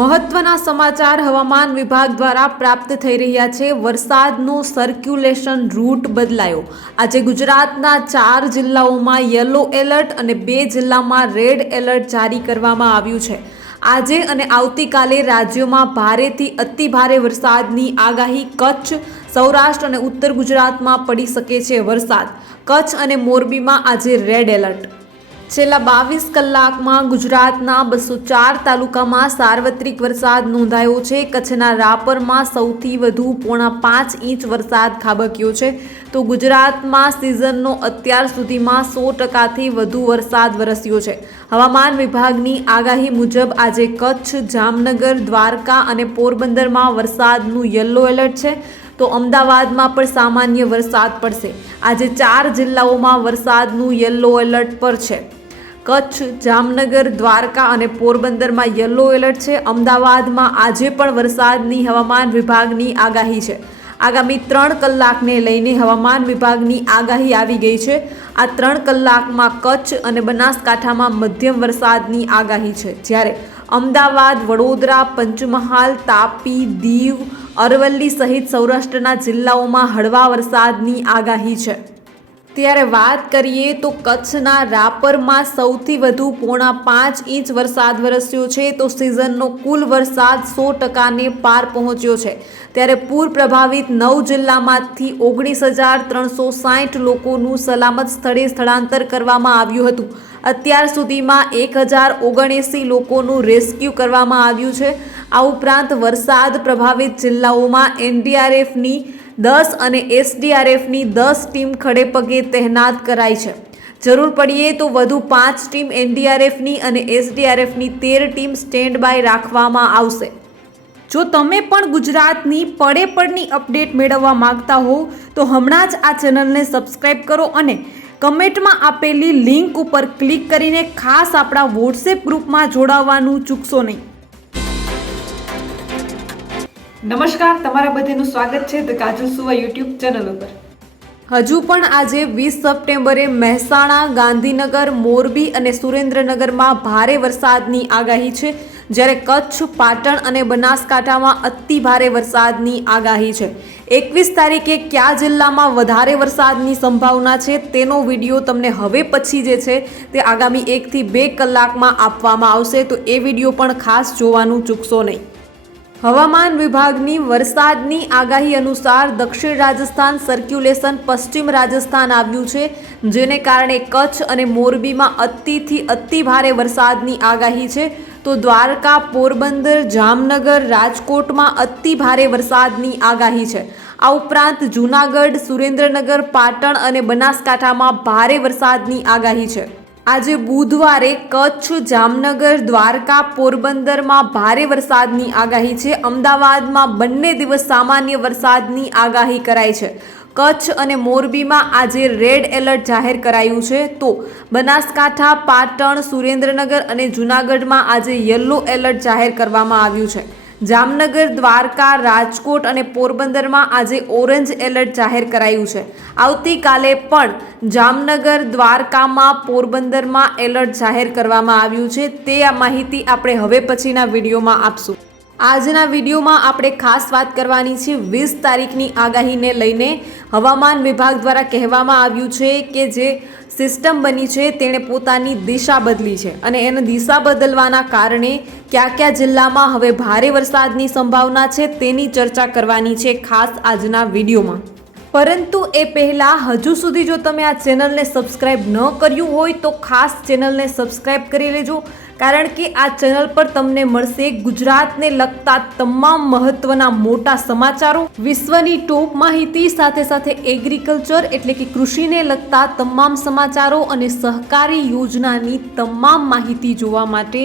મહત્વના સમાચાર હવામાન વિભાગ દ્વારા પ્રાપ્ત થઈ રહ્યા છે। વરસાદનો સર્ક્યુલેશન રૂટ બદલાયો। આજે ગુજરાતના 4 જિલ્લાઓમાં યલો એલર્ટ અને 2 જિલ્લામાં રેડ એલર્ટ જારી કરવામાં આવ્યું છે। આજે અને આવતીકાલે રાજ્યોમાં ભારેથી અતિ ભારે વરસાદની આગાહી। કચ્છ, સૌરાષ્ટ્ર અને ઉત્તર ગુજરાતમાં પડી શકે છે વરસાદ। કચ્છ અને મોરબીમાં આજે રેડ એલર્ટ। છેલ્લા 22 કલાકમાં ગુજરાતના 204 તાલુકામાં સાર્વત્રિક વરસાદ નોંધાયો છે। કચ્છના રાપરમાં સૌથી વધુ 5.5 ઇંચ વરસાદ ખાબક્યો છે, તો ગુજરાતમાં સિઝનનો અત્યાર સુધીમાં 100%થી વધુ વરસાદ વરસ્યો છે। હવામાન વિભાગની આગાહી મુજબ આજે કચ્છ, જામનગર, દ્વારકા અને પોરબંદરમાં વરસાદનું યલો એલર્ટ છે, તો અમદાવાદમાં પણ સામાન્ય વરસાદ પડશે। આજે 4 જિલ્લાઓમાં વરસાદનું યલો એલર્ટ પર છે। કચ્છ, જામનગર, દ્વારકા અને પોરબંદરમાં યલો એલર્ટ છે। અમદાવાદમાં આજે પણ વરસાદની હવામાન વિભાગની આગાહી છે। આગામી 3 કલાકને લઈને હવામાન વિભાગની આગાહી આવી ગઈ છે। આ 3 કલાકમાં કચ્છ અને બનાસકાંઠામાં મધ્યમ વરસાદની આગાહી છે, જ્યારે અમદાવાદ, વડોદરા, પંચમહાલ, તાપી, દીવ, અરવલ્લી સહિત સૌરાષ્ટ્રના જિલ્લાઓમાં હળવા વરસાદની આગાહી છે। ત્યારે વાત કરીએ તો કચ્છના રાપરમાં સૌથી વધુ 5.5 ઇંચ વરસાદ વરસ્યો છે, તો સિઝનનો કુલ વરસાદ 100%ને પાર પહોંચ્યો છે। ત્યારે પૂર પ્રભાવિત 9 જિલ્લામાંથી 19,360 લોકોનું સલામત સ્થળે સ્થળાંતર કરવામાં આવ્યું હતું। અત્યાર સુધીમાં 1,079 લોકોનું રેસ્ક્યુ કરવામાં આવ્યું છે। આ ઉપરાંત વરસાદ પ્રભાવિત જિલ્લાઓમાં એનડીઆરએફની 10 અને એસડીઆરએફની 10 ટીમ ખડેપગે તહેનાત કરાઈ છે। જરૂર પડીએ તો વધુ 5 ટીમ એનડીઆરએફની અને એસડીઆરએફની 13 ટીમ સ્ટેન્ડ બાય રાખવામાં આવશે। જો તમે પણ ગુજરાતની પડે અપડેટ મેળવવા માંગતા હો તો હમણાં જ આ ચેનલને સબસ્ક્રાઇબ કરો અને કમેન્ટમાં આપેલી લિંક ઉપર ક્લિક કરીને ખાસ આપણા વોટ્સએપ ગ્રુપમાં જોડાવવાનું ચૂકશો નહીં। નમસ્કાર, તમારા બધાનું સ્વાગત છે ધ કાજલ સુવા યુટ્યુબ ચેનલ ઉપર। હજુ પણ આજે 20 સપ્ટેમ્બરે મહેસાણા, ગાંધીનગર, મોરબી અને સુરેન્દ્રનગરમાં ભારે વરસાદની આગાહી છે, જ્યારે કચ્છ, પાટણ અને બનાસકાંઠામાં અતિ ભારે વરસાદની આગાહી છે। 21 તારીખે કયા જિલ્લામાં વધારે વરસાદની સંભાવના છે તેનો વિડીયો તમને હવે પછી જે છે તે આગામી 1 થી 2 કલાકમાં આપવામાં આવશે, તો એ વિડીયો પણ ખાસ જોવાનું ચૂકશો નહીં। હવામાન વિભાગની વરસાદની આગાહી અનુસાર દક્ષિણ રાજસ્થાન સર્ક્યુલેશન પશ્ચિમ રાજસ્થાન આવ્યું છે, જેને કારણે કચ્છ અને મોરબીમાં અતિથી અતિ ભારે વરસાદની આગાહી છે, તો દ્વારકા, પોરબંદર, જામનગર, રાજકોટમાં અતિ ભારે વરસાદની આગાહી છે। આ ઉપરાંત જૂનાગઢ, સુરેન્દ્રનગર, પાટણ અને બનાસકાંઠામાં ભારે વરસાદની આગાહી છે। આજે બુધવારે કચ્છ, જામનગર, દ્વારકા, પોરબંદરમાં ભારે વરસાદની આગાહી છે। અમદાવાદમાં બંને દિવસ સામાન્ય વરસાદની આગાહી કરાઈ છે। કચ્છ અને મોરબીમાં આજે રેડ એલર્ટ જાહેર કરાયું છે, તો બનાસકાંઠા, પાટણ, સુરેન્દ્રનગર અને જૂનાગઢમાં આજે યલો એલર્ટ જાહેર કરવામાં આવ્યું છે। જામનગર, દ્વારકા, રાજકોટ અને પોરબંદરમાં આજે ઓરેન્જ એલર્ટ જાહેર કરાયું છે। આવતીકાલે પણ જામનગર, દ્વારકામાં, પોરબંદરમાં એલર્ટ જાહેર કરવામાં આવ્યું છે। તે આ માહિતી આપણે હવે પછીના વિડીયોમાં આપશું। આજના વિડીયોમાં આપણે ખાસ વાત કરવાની છે 20 તારીખની આગાહીને લઈને। હવામાન વિભાગ દ્વારા કહેવામાં આવ્યું છે કે જે સિસ્ટમ બની છે તેણે પોતાની દિશા બદલી છે, અને એને દિશા બદલવાના કારણે કયા જિલ્લામાં હવે ભારે વરસાદની સંભાવના છે તેની ચર્ચા કરવાની છે ખાસ આજના વિડીયોમાં। પરંતુ એ પહેલાં હજુ સુધી જો તમે આ ચેનલને સબસ્ક્રાઇબ ન કર્યું હોય તો ખાસ ચેનલને સબસ્ક્રાઇબ કરી લેજો, કારણ કે આ ચેનલ પર તમને મળશે ગુજરાતને લગતા તમામ મહત્વના મોટા સમાચારો, વિશ્વની ટોપ માહિતી, સાથે સાથે એગ્રીકલ્ચર એટલે કે કૃષિને લગતા તમામ સમાચારો અને સહકારી યોજનાની તમામ માહિતી જોવા માટે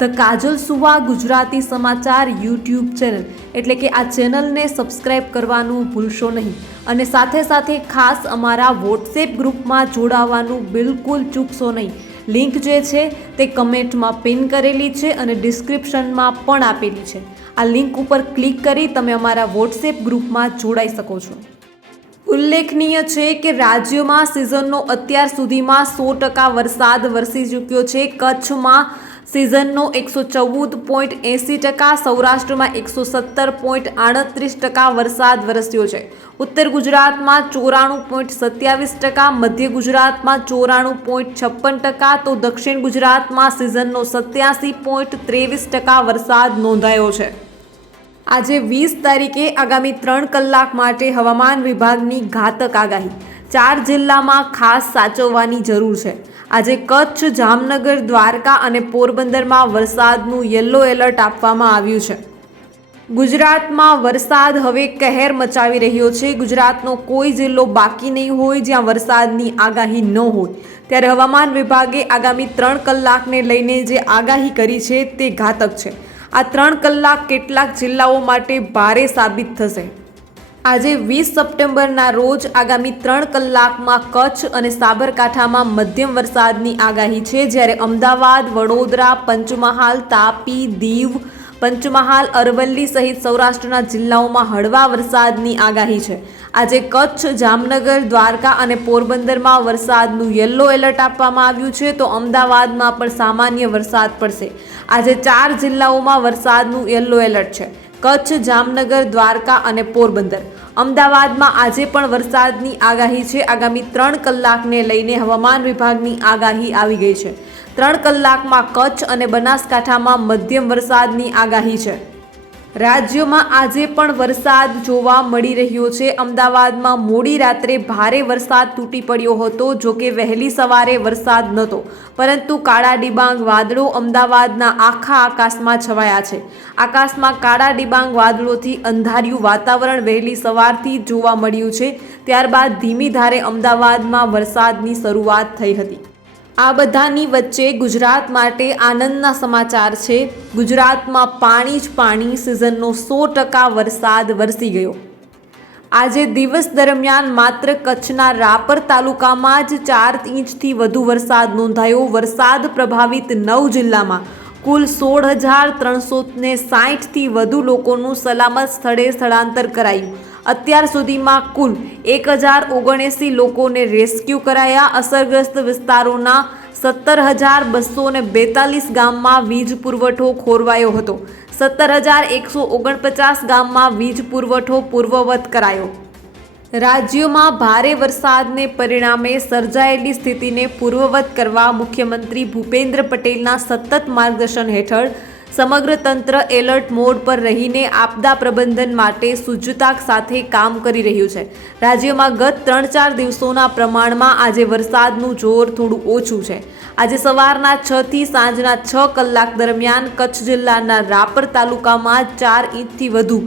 ધ કાજલ સુવા ગુજરાતી સમાચાર યુટ્યુબ ચેનલ એટલે કે આ ચેનલને સબસ્ક્રાઇબ કરવાનું ભૂલશો નહીં, અને સાથે સાથે ખાસ અમારા વોટ્સએપ ગ્રુપમાં જોડાવાનું બિલકુલ ચૂકશો નહીં। લિંક જે છે તે કમેન્ટમાં પિન કરેલી છે અને ડિસ્ક્રિપ્શનમાં પણ આપેલી છે। આ લિંક ઉપર ક્લિક કરી તમે અમારા વોટ્સએપ ગ્રુપમાં જોડાઈ શકો છો। ઉલ્લેખનીય છે કે રાજ્યમાં સિઝનનો અત્યાર સુધીમાં 100% વરસાદ વરસી ચૂક્યો છે। કચ્છમાં સિઝનનો 114.80%, સૌરાષ્ટ્રમાં 117.38% વરસાદ વરસ્યો છે. ઉત્તર ગુજરાતમાં 94.27%, મધ્ય ગુજરાતમાં 94.56%, તો દક્ષિણ ગુજરાતમાં સિઝનનો 87.23% વરસાદ નોંધાયો છે. આજે 20 તારીખે આગામી 3 કલાક માટે હવામાન વિભાગની ઘાતક આગાહી. 4 જિલ્લામાં ખાસ સાચવવાની જરૂર છે. આજે કચ્છ, જામનગર, દ્વારકા અને પોરબંદરમાં વરસાદનું યલો એલર્ટ આપવામાં આવ્યું છે. ગુજરાતમાં વરસાદ હવે કહેર મચાવી રહ્યો છે. ગુજરાતનો કોઈ જિલ્લો બાકી નહીં હોય જ્યાં વરસાદની આગાહી ન હોય. ત્યારે હવામાન વિભાગે આગામી 3 કલાકને લઈને જે આગાહી કરી છે તે ઘાતક છે. આ 3 કલાક કેટલાક જિલ્લાઓ માટે ભારે સાબિત થશે. આજે 20 સપ્ટેમ્બરના રોજ આગામી 3 કલાકમાં કચ્છ અને સાબરકાંઠામાં મધ્યમ વરસાદની આગાહી છે, જ્યારે અમદાવાદ, વડોદરા, પંચમહાલ, તાપી, દીવ, પંચમહાલ, અરવલ્લી સહિત સૌરાષ્ટ્રના જિલ્લાઓમાં હળવા વરસાદની આગાહી છે. આજે કચ્છ, જામનગર, દ્વારકા અને પોરબંદરમાં વરસાદનું યલો એલર્ટ આપવામાં આવ્યું છે, તો અમદાવાદમાં પણ સામાન્ય વરસાદ પડશે. આજે 4 જિલ્લાઓમાં વરસાદનું યલો એલર્ટ છે: કચ્છ, જામનગર, દ્વારકા અને પોરબંદર. અમદાવાદમાં આજે પણ વરસાદની આગાહી છે. આગામી 3 કલાકને લઈને હવામાન વિભાગની આગાહી આવી ગઈ છે. 3 કલાકમાં કચ્છ અને બનાસકાંઠામાં મધ્યમ વરસાદની આગાહી છે. રાજ્યમાં આજે પણ વરસાદ જોવા મળી રહ્યો છે. અમદાવાદમાં મોડી રાત્રે ભારે વરસાદ તૂટી પડ્યો હતો. જોકે વહેલી સવારે વરસાદ નહોતો, પરંતુ કાળા ડિબાંગ વાદળો અમદાવાદના આખા આકાશમાં છવાયા છે. આકાશમાં કાળા ડિબાંગ વાદળોથી અંધાર્યું વાતાવરણ વહેલી સવારથી જોવા મળ્યું છે. ત્યારબાદ ધીમી ધારે અમદાવાદમાં વરસાદની શરૂઆત થઈ હતી. આ બધાની વચ્ચે ગુજરાત માટે આનંદના સમાચાર છે. ગુજરાતમાં પાણી જ પાણી, સિઝનનો 100% વરસાદ વરસી ગયો. આજે દિવસ દરમિયાન માત્ર કચ્છના રાપર તાલુકામાં જ 4 ઇંચથી વધુ વરસાદ નોંધાયો. વરસાદ પ્રભાવિત 9 જિલ્લામાં કુલ 16,360થી વધુ લોકોનું સલામત સ્થળે સ્થળાંતર કરાયું. અત્યાર સુધીમાં કુલ 1,079 લોકોને રેસ્ક્યુ કરાયા. અસરગ્રસ્ત વિસ્તારોના 17,242 ગામમાં વીજ પુરવઠો ખોરવાયો હતો. 17,149 ગામમાં વીજ પુરવઠો પૂર્વવત કરાયો. રાજ્યમાં ભારે વરસાદને પરિણામે સર્જાયેલી સ્થિતિને પૂર્વવત કરવા મુખ્યમંત્રી ભૂપેન્દ્ર પટેલના સતત માર્ગદર્શન હેઠળ સમગ્ર તંત્ર એલર્ટ મોડ પર રહીને આપદા પ્રબંધન માટે સજ્જતા સાથે કામ કરી રહ્યું છે. રાજ્યમાં ગત 3-4 દિવસોના પ્રમાણમાં આજે વરસાદનું જોર થોડું ઓછું છે. આજે સવારના 6 થી સાંજના 6 કલાક દરમિયાન કચ્છ જિલ્લાના રાપર તાલુકામાં 4 ઇંચથી વધુ,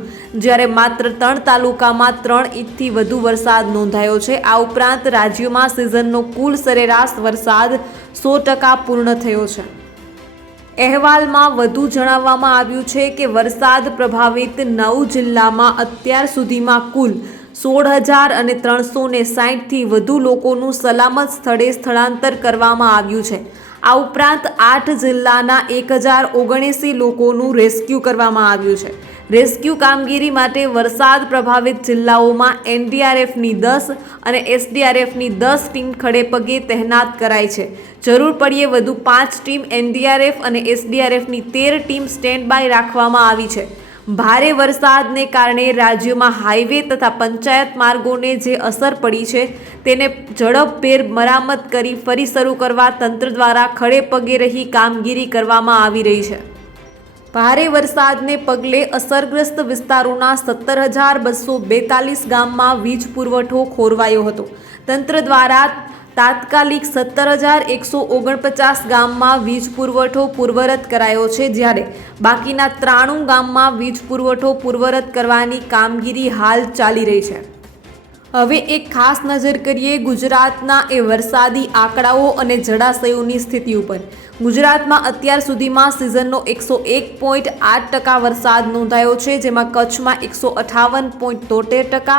જ્યારે માત્ર 3 તાલુકામાં 3 ઇંચથી વધુ વરસાદ નોંધાયો છે. આ ઉપરાંત રાજ્યમાં સિઝનનો કુલ સરેરાશ વરસાદ 100% પૂર્ણ થયો છે. અહેવાલમાં વધુ જણાવવામાં આવ્યું છે કે વરસાદ પ્રભાવિત 9 જિલ્લામાં અત્યાર સુધીમાં કુલ 16,360થી વધુ લોકોનું સલામત સ્થળે સ્થળાંતર કરવામાં આવ્યું છે. આ ઉપરાંત 8 જિલ્લાના 1,079 લોકોનું રેસ્ક્યુ કરવામાં આવ્યું છે. રેસ્ક્યુ કામગીરી માટે વરસાદ પ્રભાવિત જિલ્લાઓમાં એનડીઆરએફની 10 અને એસડીઆરએફની 10 ટીમ ખડેપગે તહેનાત કરાઈ છે. જરૂર પડીએ વધુ 5 ટીમ એનડીઆરએફ અને એસડીઆરએફની 13 ટીમ સ્ટેન્ડ બાય રાખવામાં આવી છે. ભારે વરસાદને કારણે રાજ્યમાં હાઈવે તથા પંચાયત માર્ગોને જે અસર પડી છે તેને ઝડપભેર મરામત કરી ફરી શરૂ કરવા તંત્ર દ્વારા ખડેપગે રહી કામગીરી કરવામાં આવી રહી છે. ભારે વરસાદને પગલે અસરગ્રસ્ત વિસ્તારોના 17,242 ગામમાં વીજ પુરવઠો ખોરવાયો હતો. તંત્ર દ્વારા તાત્કાલિક 17,149 ગામમાં વીજ પુરવઠો પૂર્વરત કરાયો છે, જ્યારે બાકીના 93 ગામમાં વીજ પુરવઠો પૂર્વરત કરવાની કામગીરી હાલ ચાલી રહી છે. હવે એક ખાસ નજર કરીએ ગુજરાતના એ વરસાદી આંકડાઓ અને જળાશયોની સ્થિતિ ઉપર. ગુજરાતમાં અત્યાર સુધીમાં સિઝનનો 101.8% વરસાદ નોંધાયો છે, જેમાં કચ્છમાં 158.73%,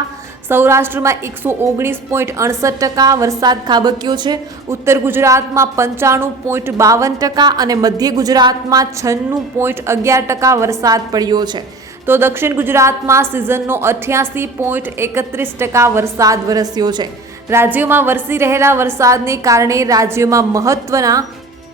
સૌરાષ્ટ્રમાં 119.68% વરસાદ ખાબક્યો છે. ઉત્તર ગુજરાતમાં 95.52% અને મધ્ય ગુજરાતમાં 96.11% વરસાદ પડ્યો છે. તો દક્ષિણ ગુજરાતમાં સિઝનનો 88.31% વરસાદ વરસ્યો છે. રાજ્યમાં વરસી રહેલા વરસાદને કારણે રાજ્યમાં મહત્વના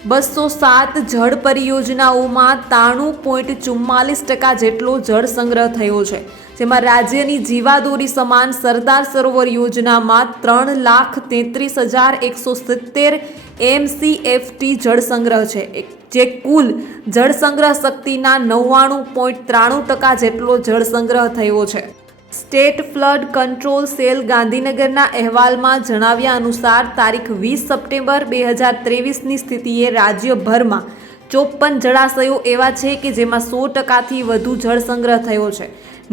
207 જળ પરિયોજનાઓમાં 93.44% જેટલો જળ સંગ્રહ થયો છે, જેમાં રાજ્યની જીવાદોરી સમાન સરદાર સરોવર યોજનામાં 3,33,170 MCFT જળ સંગ્રહ છે, જે કુલ જળ સંગ્રહ શક્તિના 99.93% જેટલો જળ સંગ્રહ થયો છે. સ્ટેટ ફ્લડ કંટ્રોલ સેલ ગાંધીનગરના અહેવાલમાં જણાવ્યા અનુસાર તારીખ 20 સપ્ટેમ્બર 2023ની સ્થિતિએ રાજ્યભરમાં 54 જળાશયો એવા છે કે જેમાં 100%થી વધુ જળ સંગ્રહ થયો છે.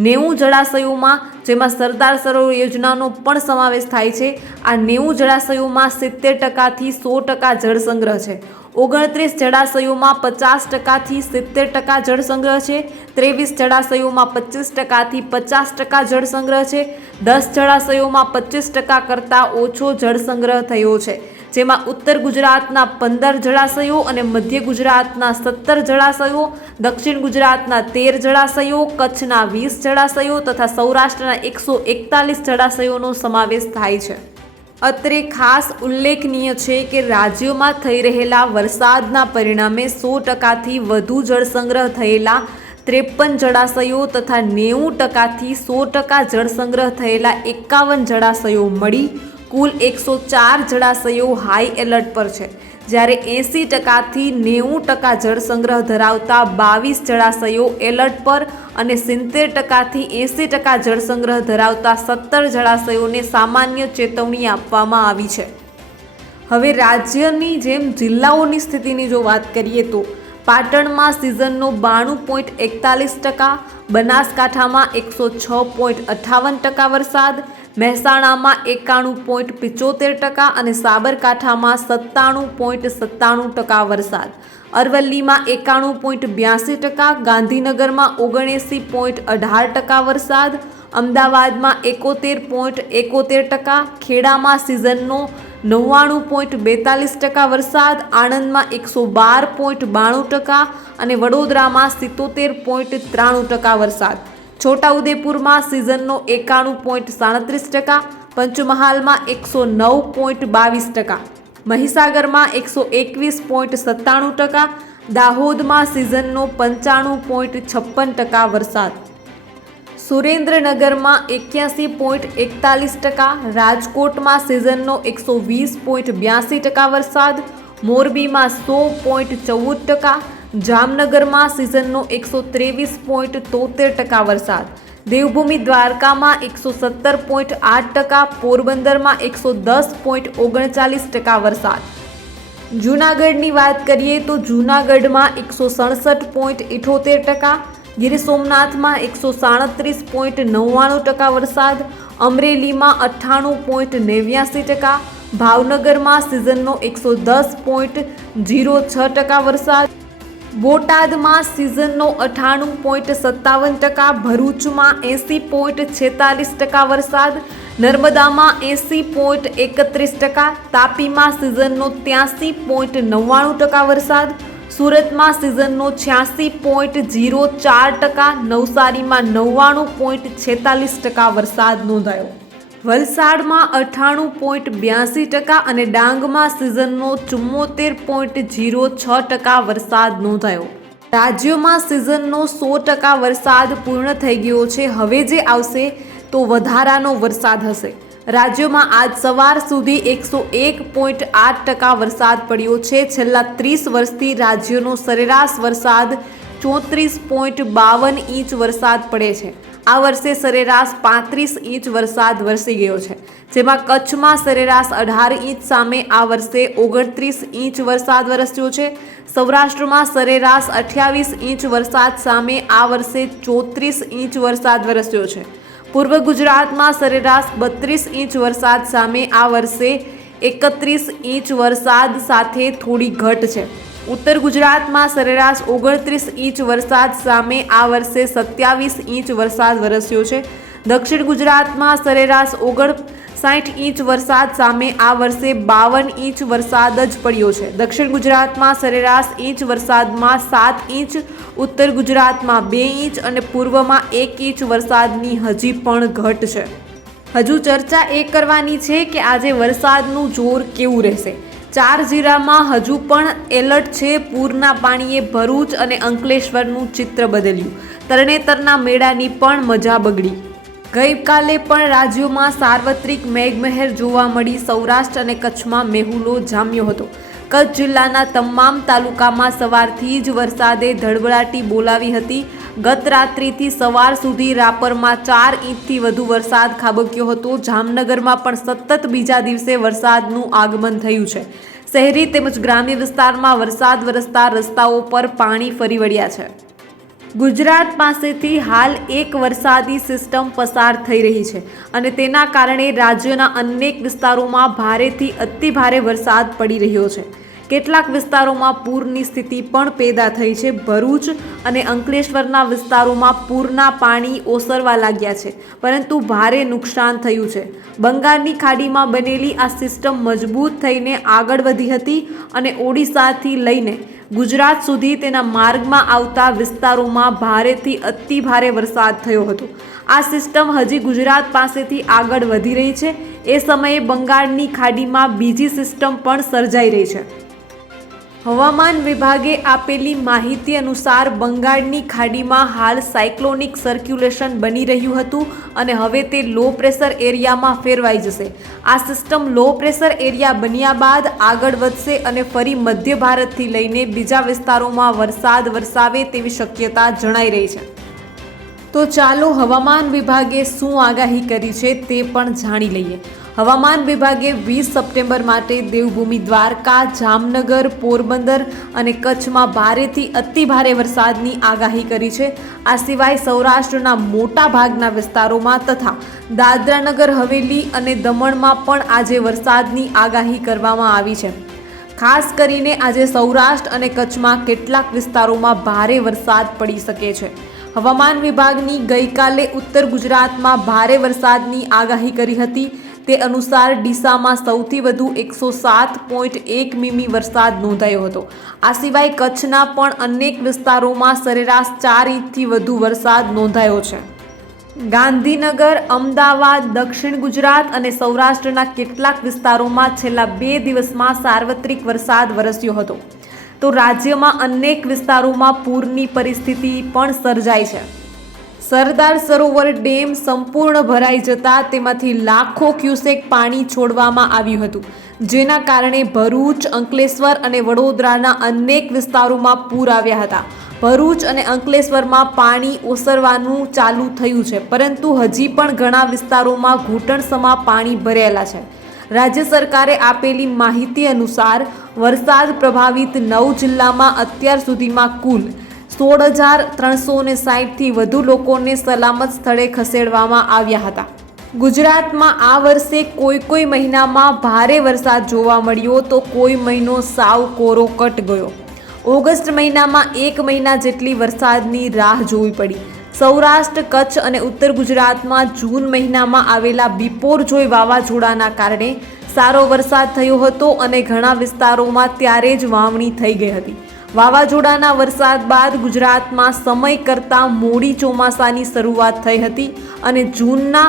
90 જળાશયોમાં, જેમાં સરદાર સરોવર યોજનાનો પણ સમાવેશ થાય છે, આ 90 જળાશયોમાં 70%થી 100% જળ સંગ્રહ છે. 29 જળાશયોમાં 50%થી 70% જળ સંગ્રહ છે. 23 જળાશયોમાં 25%થી 50% જળ સંગ્રહ છે. 10 જળાશયોમાં 25% કરતાં ઓછો જળ સંગ્રહ થયો છે, જેમાં ઉત્તર ગુજરાતના 15 જળાશયો અને મધ્ય ગુજરાતના 17 જળાશયો, દક્ષિણ ગુજરાતના 13 જળાશયો, કચ્છના 20 જળાશયો તથા સૌરાષ્ટ્રના 141 જળાશયોનો સમાવેશ થાય છે. અત્રે ખાસ ઉલ્લેખનીય છે કે રાજ્યોમાં થઈ રહેલા વરસાદના પરિણામે 100%થી વધુ જળ સંગ્રહ થયેલા 53 જળાશયો તથા 90%થી 100% જળ સંગ્રહ થયેલા 51 જળાશયો મળી કુલ 104 જળાશયો હાઈ એલર્ટ પર છે, જ્યારે 80%થી 90% જળ સંગ્રહ ધરાવતા 22 જળાશયો એલર્ટ પર અને 70%થી 80% જળ સંગ્રહ ધરાવતા 17 જળાશયોને સામાન્ય ચેતવણી આપવામાં આવી છે. હવે રાજ્યની જેમ જિલ્લાઓની સ્થિતિની જો વાત કરીએ તો પાટણમાં સિઝનનો 92.41%, બનાસકાંઠામાં 106.58% વરસાદ, મહેસાણામાં 91.75% અને સાબરકાંઠામાં 97.97% વરસાદ, અરવલ્લીમાં 91.82%, ગાંધીનગરમાં 79.18% વરસાદ, અમદાવાદમાં 71.71%, ખેડામાં સિઝનનો 99.42% વરસાદ, આણંદમાં 112.92% અને વડોદરામાં 77.93% વરસાદ, છોટાઉદેપુરમાં સિઝનનો 91.37%, પંચમહાલમાં 109.22%, મહીસાગરમાં 121.97%, દાહોદમાં સિઝનનો 95.56% વરસાદ, સુરેન્દ્રનગરમાં 81.41%, રાજકોટમાં સિઝનનો 120.82% વરસાદ, મોરબીમાં 100.14%, જામનગરમાં સિઝનનો 123.73% વરસાદ, દેવભૂમિ દ્વારકામાં 117.8%, પોરબંદરમાં 110.39% વરસાદ. જૂનાગઢની વાત કરીએ તો જૂનાગઢમાં 167.78%, ગીર સોમનાથમાં 137.99% વરસાદ, અમરેલીમાં 98.89%, ભાવનગરમાં સિઝનનો 110.06% વરસાદ, બોટાદમાં સિઝનનો 98.57%, ભરૂચમાં 80.46% વરસાદ, નર્મદામાં 80.31%, તાપીમાં સિઝનનો 83.99% વરસાદ, સુરતમાં સિઝનનો 86.04%, નવસારીમાં 99.46% વરસાદ નોંધાયો, વલસાડમાં 98.82% અને ડાંગમાં સિઝનનો 74.06% વરસાદ નોંધાયો. રાજ્યોમાં સિઝનનો 100% વરસાદ પૂર્ણ થઈ ગયો છે. હવે જે આવશે તો વધારાનો વરસાદ હશે. રાજ્યોમાં આજ સવાર સુધી 101.8% વરસાદ પડ્યો છે. છેલ્લા 30 વર્ષથી રાજ્યનો સરેરાશ વરસાદ 34.52 ઇંચ વરસાદ પડે છે. આ વર્ષે સરેરાશ 35 ઇંચ વરસાદ વરસી ગયો છે, જેમાં કચ્છમાં સરેરાશ 18 ઇંચ સામે આ વર્ષે 29 ઇંચ વરસાદ વરસ્યો છે. સૌરાષ્ટ્રમાં સરેરાશ 28 ઇંચ વરસાદ સામે આ વર્ષે 34 ઇંચ વરસાદ વરસ્યો છે. પૂર્વ ગુજરાતમાં સરેરાશ 32 ઇંચ વરસાદ સામે આ વર્ષે 31 ઇંચ વરસાદ સાથે થોડી ઘટ છે. ઉત્તર ગુજરાતમાં સરેરાશ 29 ઇંચ વરસાદ સામે આ વર્ષે 27 ઇંચ વરસાદ વરસ્યો છે. દક્ષિણ ગુજરાતમાં સરેરાશ 59 ઇંચ વરસાદ સામે આ વર્ષે 52 ઇંચ વરસાદ જ પડ્યો છે. દક્ષિણ ગુજરાતમાં સરેરાશ ઇંચ વરસાદમાં 7 ઇંચ, ઉત્તર ગુજરાતમાં 2 ઇંચ અને પૂર્વમાં 1 ઇંચ વરસાદની હજી પણ ઘટ છે. હજુ ચર્ચા એ કરવાની છે કે આજે વરસાદનું જોર કેવું રહેશે. ચાર જિલ્લામાં હજુ પણ એલર્ટ છે. પૂરના પાણીએ ભરૂચ અને અંકલેશ્વરનું ચિત્ર બદલ્યું. તરણેતરના મેળાની પણ મજા બગડી. ગઈકાલે પણ રાજ્યોમાં સાર્વત્રિક મેઘમહેર જોવા મળી. સૌરાષ્ટ્ર અને કચ્છમાં મેહુલો જામ્યો હતો. કચ્છ જિલ્લાના તમામ તાલુકામાં સવારથી જ વરસાદે ધડબડાટી બોલાવી હતી. ગત રાત્રિથી સવાર સુધી રાપરમાં 4 ઇંચથી વધુ વરસાદ ખાબક્યો હતો. જામનગરમાં પણ સતત બીજા દિવસે વરસાદનું આગમન થયું છે. શહેરી તેમજ ગ્રામ્ય વિસ્તારમાં વરસાદ વરસતા રસ્તાઓ પર પાણી ફરી વળ્યા છે. ગુજરાત પાસેથી હાલ એક વરસાદી સિસ્ટમ પસાર થઈ રહી છે અને તેના કારણે રાજ્યના અનેક વિસ્તારોમાં ભારેથી અતિભારે વરસાદ પડી રહ્યો છે. કેટલાક વિસ્તારોમાં પૂરની સ્થિતિ પણ પેદા થઈ છે. ભરૂચ અને અંકલેશ્વરના વિસ્તારોમાં પૂરના પાણી ઓસરવા લાગ્યા છે, પરંતુ ભારે નુકસાન થયું છે. બંગાળની ખાડીમાં બનેલી આ સિસ્ટમ મજબૂત થઈને આગળ વધી હતી અને ઓડિશાથી લઈને ગુજરાત સુધી તેના માર્ગમાં આવતા વિસ્તારોમાં ભારેથી અતિભારે વરસાદ થયો હતો. આ સિસ્ટમ હજી ગુજરાત પાસેથી આગળ વધી રહી છે. એ સમયે બંગાળની ખાડીમાં બીજી સિસ્ટમ પણ સર્જાઈ રહી છે. હવામાન વિભાગે આપેલી માહિતી અનુસાર બંગાળની ખાડીમાં હાલ સાયક્લોનિક સર્ક્યુલેશન બની રહ્યું હતું અને હવે તે લો પ્રેશર એરિયામાં ફેરવાઈ જશે. આ સિસ્ટમ લો પ્રેશર એરિયા બન્યા બાદ આગળ વધશે અને ફરી મધ્ય ભારતથી લઈને બીજા વિસ્તારોમાં વરસાદ વરસાવે તેવી શક્યતા જણાઈ રહી છે. તો ચાલો હવામાન વિભાગે શું આગાહી કરી છે તે પણ જાણી લઈએ. હવામાન વિભાગે 20 સપ્ટેમ્બર માટે દેવભૂમિ દ્વારકા, જામનગર, પોરબંદર અને કચ્છમાં ભારેથી અતિભારે વરસાદની આગાહી કરી છે. આ સિવાય સૌરાષ્ટ્રના મોટા ભાગના વિસ્તારોમાં તથા દાદરાનગર હવેલી અને દમણમાં પણ આજે વરસાદની આગાહી કરવામાં આવી છે. ખાસ કરીને આજે સૌરાષ્ટ્ર અને કચ્છમાં કેટલાક વિસ્તારોમાં ભારે વરસાદ પડી શકે છે. હવામાન વિભાગની ગઈકાલે ઉત્તર ગુજરાતમાં ભારે વરસાદની આગાહી કરી હતી. તે અનુસાર ડીસામાં સૌથી વધુ 107.1 મીમી વરસાદ નોંધાયો હતો. આ સિવાય કચ્છના પણ અનેક વિસ્તારોમાં સરેરાશ 4 ઇંચથી વધુ વરસાદ નોંધાયો છે. ગાંધીનગર, અમદાવાદ, દક્ષિણ ગુજરાત અને સૌરાષ્ટ્રના કેટલાક વિસ્તારોમાં છેલ્લા 2 દિવસમાં સાર્વત્રિક વરસાદ વરસ્યો હતો. તો રાજ્યમાં અનેક વિસ્તારોમાં પૂરની પરિસ્થિતિ પણ સર્જાઈ છે. સરદાર સરોવર ડેમ સંપૂર્ણ ભરાઈ જતા તેમાંથી લાખો ક્યુસેક પાણી છોડવામાં આવ્યું હતું, જેના કારણે ભરૂચ, અંકલેશ્વર અને વડોદરાના અનેક વિસ્તારોમાં પૂર આવ્યા હતા. ભરૂચ અને અંકલેશ્વરમાં પાણી ઓસરવાનું ચાલુ થયું છે, પરંતુ હજી પણ ઘણા વિસ્તારોમાં ઘૂંટણસમા પાણી ભરેલા છે. રાજ્ય સરકારે આપેલી માહિતી અનુસાર વરસાદ પ્રભાવિત 9 જિલ્લામાં અત્યાર સુધીમાં કુલ 16,360થી વધુ લોકોને સલામત સ્થળે ખસેડવામાં આવ્યા હતા. ગુજરાતમાં આ વર્ષે કોઈ મહિનામાં ભારે વરસાદ જોવા મળ્યો તો કોઈ મહિનો સાવ કોરો કટ ગયો. ઓગસ્ટ મહિનામાં 1 મહિના જેટલી વરસાદની રાહ જોવી પડી. સૌરાષ્ટ્ર, કચ્છ અને ઉત્તર ગુજરાતમાં જૂન મહિનામાં આવેલા બિપોરજોય વાવાઝોડાના કારણે સારો વરસાદ થયો હતો અને ઘણા વિસ્તારોમાં ત્યારે જ વાવણી થઈ ગઈ હતી. વાવાઝોડાના વરસાદ બાદ ગુજરાતમાં સમય કરતાં મોડી ચોમાસાની શરૂઆત થઈ હતી અને જૂનના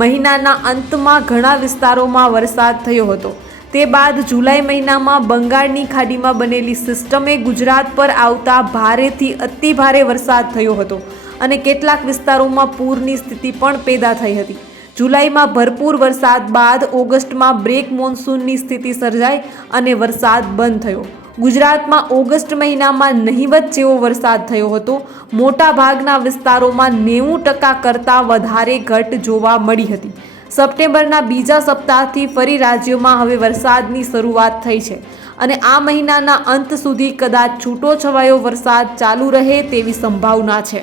મહિનાના અંતમાં ઘણા વિસ્તારોમાં વરસાદ થયો હતો. તે બાદ જુલાઈ મહિનામાં બંગાળની ખાડીમાં બનેલી સિસ્ટમે ગુજરાત પર આવતા ભારેથી અતિભારે વરસાદ થયો હતો અને કેટલાક વિસ્તારોમાં પૂરની સ્થિતિ પણ પેદા થઈ હતી. જુલાઈમાં ભરપૂર વરસાદ બાદ ઓગસ્ટમાં બ્રેક મોન્સૂનની સ્થિતિ સર્જાઈ અને વરસાદ બંધ થયો. ગુજરાતમાં ઓગસ્ટ મહિનામાં નહિવત જેવો વરસાદ થયો હતો. મોટા ભાગના વિસ્તારોમાં 90% કરતાં વધારે ઘટ જોવા મળી હતી. સપ્ટેમ્બરના બીજા સપ્તાહથી ફરી રાજ્યમાં હવે વરસાદની શરૂઆત થઈ છે અને આ મહિનાના અંત સુધી કદાચ છૂટો છવાયો વરસાદ ચાલુ રહે તેવી સંભાવના છે.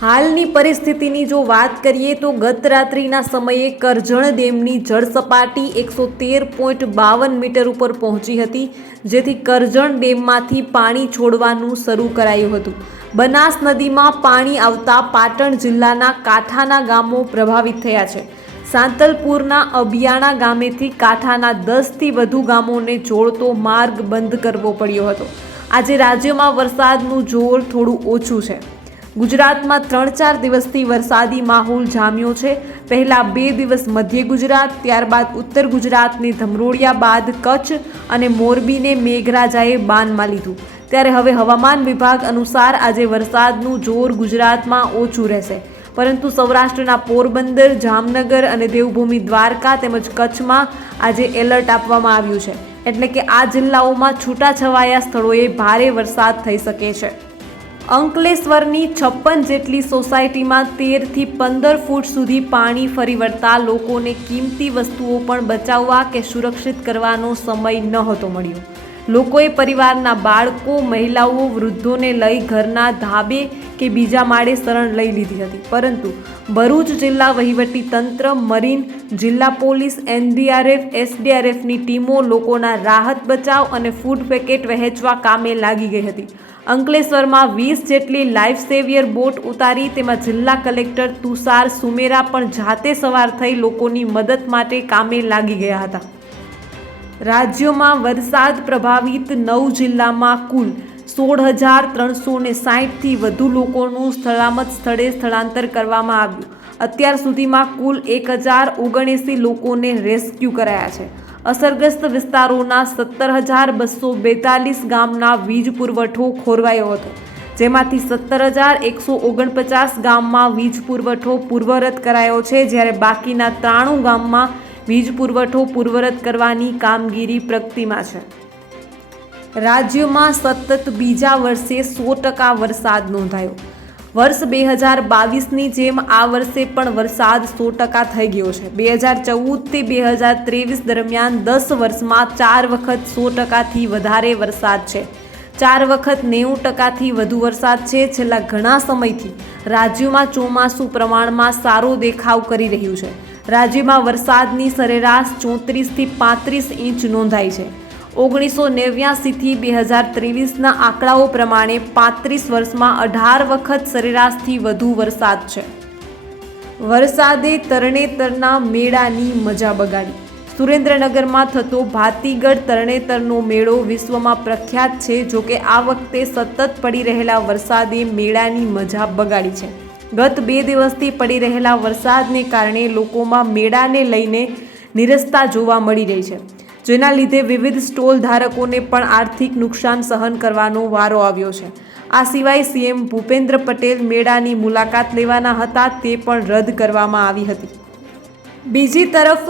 હાલની પરિસ્થિતિની જો વાત કરીએ તો ગત રાત્રિના સમયે કરજણ ડેમની જળ સપાટી 113.52 મીટર ઉપર પહોંચી હતી, જેથી કરજણ ડેમમાંથી પાણી છોડવાનું શરૂ કરાયું હતું. બનાસ નદીમાં પાણી આવતા પાટણ જિલ્લાના કાંઠાના ગામો પ્રભાવિત થયા છે. સાંતલપુરના અભિયાણા ગામેથી કાંઠાના 10થી વધુ ગામોને જોડતો માર્ગ બંધ કરવો પડ્યો હતો. આજે રાજ્યમાં વરસાદનું જોર થોડું ઓછું છે. ગુજરાતમાં 3-4 દિવસથી વરસાદી માહોલ જામ્યો છે। પહેલા 2 દિવસ મધ્ય ગુજરાત, ત્યારબાદ ઉત્તર ગુજરાતને ધમરોળિયા બાદ કચ્છ અને મોરબીને મેઘરાજાએ બાનમાં લીધું। ત્યારે હવે હવામાન વિભાગ અનુસાર આજે વરસાદનું જોર ગુજરાતમાં ઓછું રહેશે, પરંતુ સૌરાષ્ટ્રના પોરબંદર, જામનગર અને દેવભૂમિ દ્વારકા તેમજ કચ્છમાં આજે એલર્ટ આપવામાં આવ્યું છે, એટલે કે આ જિલ્લાઓમાં છૂટાછવાયા સ્થળોએ ભારે વરસાદ થઈ શકે છે। અંકલેશ્વરની 56 જેટલી સોસાયટીમાં 13 થી 15 ફૂટ સુધી પાણી ફરી વળતા લોકોને કિંમતી વસ્તુઓ પણ બચાવવા કે સુરક્ષિત કરવાનો સમય નહોતો મળ્યો। લોકોએ પરિવારના બાળકો, મહિલાઓ, વૃદ્ધોને લઈ ઘરના ધાબે કે બીજા માળે શરણ લઈ લીધી હતી, પરંતુ ભરૂચ જિલ્લા વહીવટી તંત્ર, મરીન, જિલ્લા પોલીસ, NDRF, SDRFની ટીમો લોકોના રાહત બચાવ અને ફૂડ પેકેટ વહેંચવા કામે લાગી ગઈ હતી। અંકલેશ્વરમાં 20 જેટલી લાઈફ સેવિયર બોટ ઉતારી તેમાં જિલ્લા કલેક્ટર તુષાર સુમેરા પણ જાતે સવાર થઈ લોકોની મદદ માટે કામે લાગી ગયા હતા। રાજ્યમાં વરસાદ પ્રભાવિત 9 જિલ્લામાં કુલ 16,360થી વધુ લોકોનું સલામત સ્થળે સ્થળાંતર કરવામાં આવ્યું। અત્યાર સુધીમાં કુલ 1,079 લોકોને રેસ્ક્યુ કરાયા છે। અસરગ્રસ્ત વિસ્તારોના 17,242 ગામના વીજ પુરવઠો ખોરવાયો હતો, જેમાંથી 17,149 ગામમાં વીજ પુરવઠો પૂર્વરત કરાયો છે, જ્યારે બાકીના 93 ગામમાં વીજ પુરવઠો પૂર્વરત કરવાની કામગીરી પ્રગતિમાં છે। રાજ્યમાં સતત બીજા વર્ષે 100% વરસાદ નોંધાયો। વર્ષ 2022ની જેમ આ વર્ષે પણ વરસાદ 100% થઈ ગયો છે। 2014થી 2023 દરમિયાન 10 વર્ષમાં 4 વખત 100%થી વધારે વરસાદ છે, 4 વખત 90%થી વધુ વરસાદ છે। છેલ્લા ઘણા સમયથી રાજ્યમાં ચોમાસું પ્રમાણમાં સારો દેખાવ કરી રહ્યું છે। રાજ્યમાં વરસાદની સરેરાશ 34થી 35 ઇંચ નોંધાઈ છે। 1989થી 2023ના આંકડાઓ પ્રમાણે 35 વર્ષમાં 18 વખત સરેરાશથી વધુ વરસાદ છે। વરસાદે તરણેતરના મેળાની મજા બગાડી। સુરેન્દ્રનગરમાં થતો ભાતીગઢ તરણેતરનો મેળો વિશ્વમાં પ્રખ્યાત છે, જોકે આ વખતે સતત પડી રહેલા વરસાદે મેળાની મજા બગાડી છે। ગત 2 દિવસથી પડી રહેલા વરસાદને કારણે લોકોમાં મેળાને લઈને નિરસતા જોવા મળી રહી છે, જેના લીધે વિવિધ સ્ટોલ ધારકોને પણ આર્થિક નુકસાન સહન કરવાનો વારો આવ્યો છે। આ સિવાય CM ભૂપેન્દ્ર પટેલ મેળાની મુલાકાત લેવાના હતા, તે પણ રદ કરવામાં આવી હતી। બીજી તરફ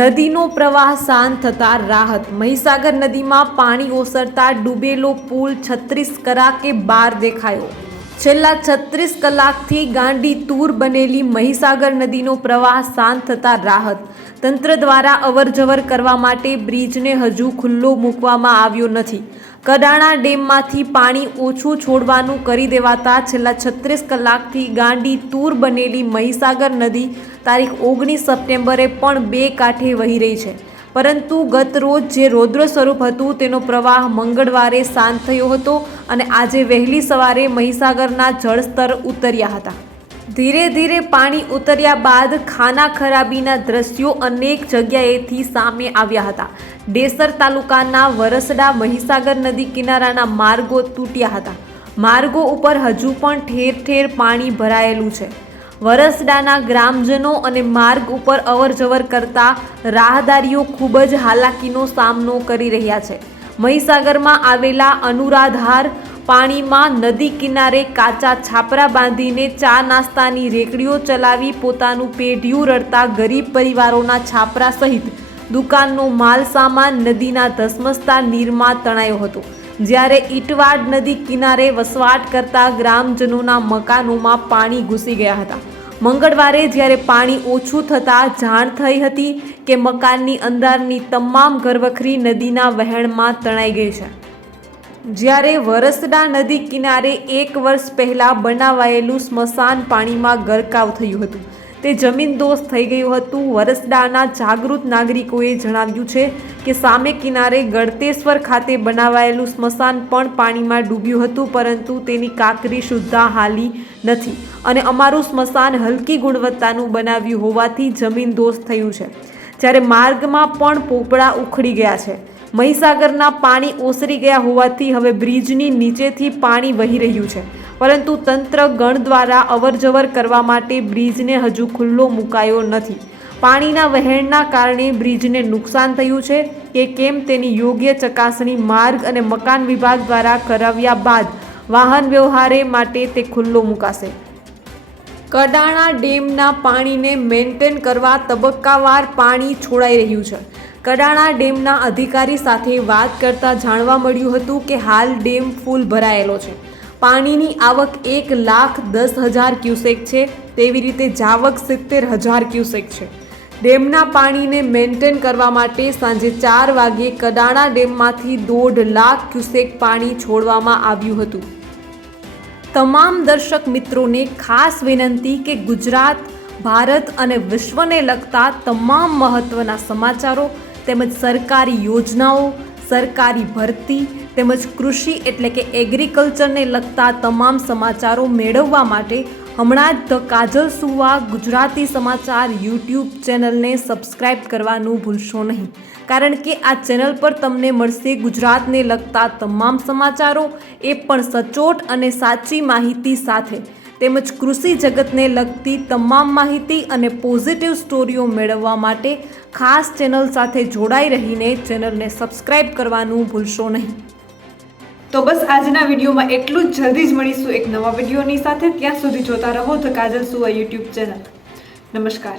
નદીનો પ્રવાહ શાંત થતાં રાહત। મહીસાગર નદીમાં પાણી ઓસરતા ડૂબેલો પુલ 36 કલાકે બહાર દેખાયો। છેલ્લા 36 કલાકથી ગાંડી તૂર બનેલી મહીસાગર નદીનો પ્રવાહ શાંત થતાં રાહત। તંત્ર દ્વારા અવરજવર કરવા માટે બ્રિજને હજુ ખુલ્લો મૂકવામાં આવ્યો નથી। કડાણા ડેમમાંથી પાણી ઓછું છોડવાનું કરી દેવાતા છેલ્લા 36 કલાકથી ગાંડી તૂર બનેલી મહીસાગર નદી તારીખ 19 સપ્ટેમ્બરે પણ 2 કાંઠે વહી રહી છે, પરંતુ ગત રોજ જે રૌદ્ર સ્વરૂપ હતું તેનો પ્રવાહ મંગળવારે શાંત થયો હતો અને આજે વહેલી સવારે મહીસાગરના જળસ્તર ઉતર્યા હતા। ધીરે ધીરે પાણી ઉતર્યા બાદ ખાના ખરાબીના દ્રશ્યો અનેક જગ્યાએથી સામે આવ્યા હતા। ડેસર તાલુકાના વરસડા મહીસાગર નદી કિનારાના માર્ગો તૂટ્યા હતા। માર્ગો ઉપર હજુ પણ ઠેર ઠેર પાણી ભરાયેલું છે। વરસડાના ગ્રામજનો અને માર્ગ ઉપર અવરજવર કરતા રાહદારીઓ ખૂબ જ હાલાકીનો સામનો કરી રહ્યા છે। મહીસાગરમાં આવેલા અનુરાધાર પાણીમાં નદી કિનારે કાચા છાપરા બાંધીને ચા નાસ્તાની રેકડીઓ ચલાવી પોતાનું પેઢિયું રળતા ગરીબ પરિવારોના છાપરા સહિત દુકાનનો માલ સામાન નદીના ધસમસતા નીરમાં તણાયો હતો, જ્યારે ઈટવાડ નદી કિનારે વસવાટ કરતા ગ્રામજનોના મકાનોમાં પાણી ઘૂસી ગયા હતા। મંગળવારે જ્યારે પાણી ઓછું થતાં જાણ થઈ હતી કે મકાનની અંદરની તમામ ઘરવખરી નદીના વહેણમાં તણાઈ ગઈ છે। જ્યારે વરસડા નદી કિનારે 1 વર્ષ પહેલાં બનાવાયેલું સ્મશાન પાણીમાં ગરકાવ થયું હતું, તે જમીનદોસ્ત થઈ ગયું હતું। વરસડાના જાગૃત નાગરિકોએ જણાવ્યું છે કે સામે કિનારે ગળતેશ્વર ખાતે બનાવાયેલું સ્મશાન પણ પાણીમાં ડૂબ્યું હતું, પરંતુ તેની કાંકરી સુદ્ધા હાલી નથી અને અમારું સ્મશાન હલકી ગુણવત્તાનું બનાવ્યું હોવાથી જમીનદોસ્ત થયું છે। જ્યારે માર્ગમાં પણ પોપડા ઉખડી ગયા છે। મહીસાગરના પાણી ઓસરી ગયા હોવાથી હવે બ્રિજની નીચેથી પાણી વહી રહ્યું છે, પરંતુ તંત્ર ગણ દ્વારા અવરજવર કરવા માટે બ્રિજને હજુ ખુલ્લો મુકાયો નથી. પાણીના વહેણના કારણે બ્રિજને નુકસાન થયું છે કે કેમ તેની યોગ્ય ચકાસણી માર્ગ અને મકાન વિભાગ દ્વારા કરાવ્યા બાદ વાહન વ્યવહાર માટે તે ખુલ્લો મુકાશે. કડાણા ડેમના પાણીને મેન્ટેન કરવા તબક્કાવાર પાણી છોડાઈ રહ્યું છે. કડાણા ડેમના અધિકારી સાથે વાત કરતા જાણવા મળ્યું હતું કે હાલ ડેમ ફૂલ ભરાયેલો છે. પાણીની આવક 1,10,000 ક્યુસેક છે, તેવી રીતે જાવક 70,000 ક્યુસેક છે. ડેમના પાણીને મેન્ટેન કરવા માટે સાંજે 4 વાગ્યે કડાણા ડેમમાંથી 1.5 લાખ ક્યુસેક પાણી છોડવામાં આવ્યું હતું. તમામ દર્શક મિત્રોને ખાસ વિનંતી કે ગુજરાત, ભારત અને વિશ્વને લગતા તમામ મહત્વના સમાચારો તેમજ સરકારી યોજનાઓ, સરકારી ભરતી તેમજ કૃષિ એટલે કે એગ્રીકલ્ચરને લગતા તમામ સમાચારો મેળવવા માટે હમણાં જ ધ કાજલ સુવા ગુજરાતી સમાચાર યુટ્યુબ ચેનલને સબસ્ક્રાઇબ કરવાનું ભૂલશો નહીં, કારણ કે આ ચેનલ પર તમને મળશે ગુજરાતને લગતા તમામ સમાચારો, એ પણ સચોટ અને સાચી માહિતી સાથે, તેમજ કૃષિ જગતને લગતી તમામ માહિતી અને પોઝિટિવ સ્ટોરીઓ મેળવવા માટે ખાસ ચેનલ સાથે જોડાઈ રહીને ચેનલને સબસ્ક્રાઇબ કરવાનું ભૂલશો નહીં. તો બસ આજના વિડીયોમાં એટલું જ. જલ્દી જ મળીશું એક નવા વિડીયોની સાથે. ત્યાં સુધી જોતા રહો ધ કાજલ સુવા યુટ્યુબ ચેનલ. નમસ્કાર.